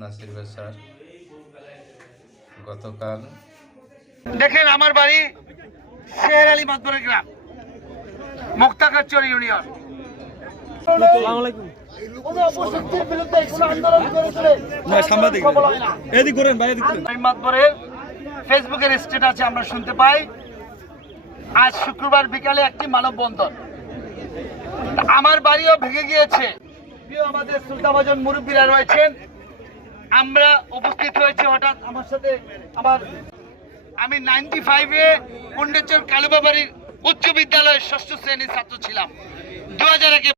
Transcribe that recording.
নাসির বেসার গতকাল দেখেন আমার বাড়ি শের আলী মাতবরের গ্রাম মুক্তাগাছর ইউনিয়ন। ফেসবুকের স্ট্যাটাসে আমরা শুনতে পাই আজ শুক্রবার বিকালে একটি মানববন্ধন। আমার বাড়িও ভেঙে গিয়েছে। আমাদের সুলতানবাজার মুরব্বীরা রয়েছেন, আমরা উপস্থিত হয়েছি। হঠাৎ আমার সাথে আমি 95-এ কুন্ডেচর কালুবাবাড়ির উচ্চ বিদ্যালয়ের 6ষ্ঠ শ্রেণীর ছাত্র ছিলাম। 2001-এ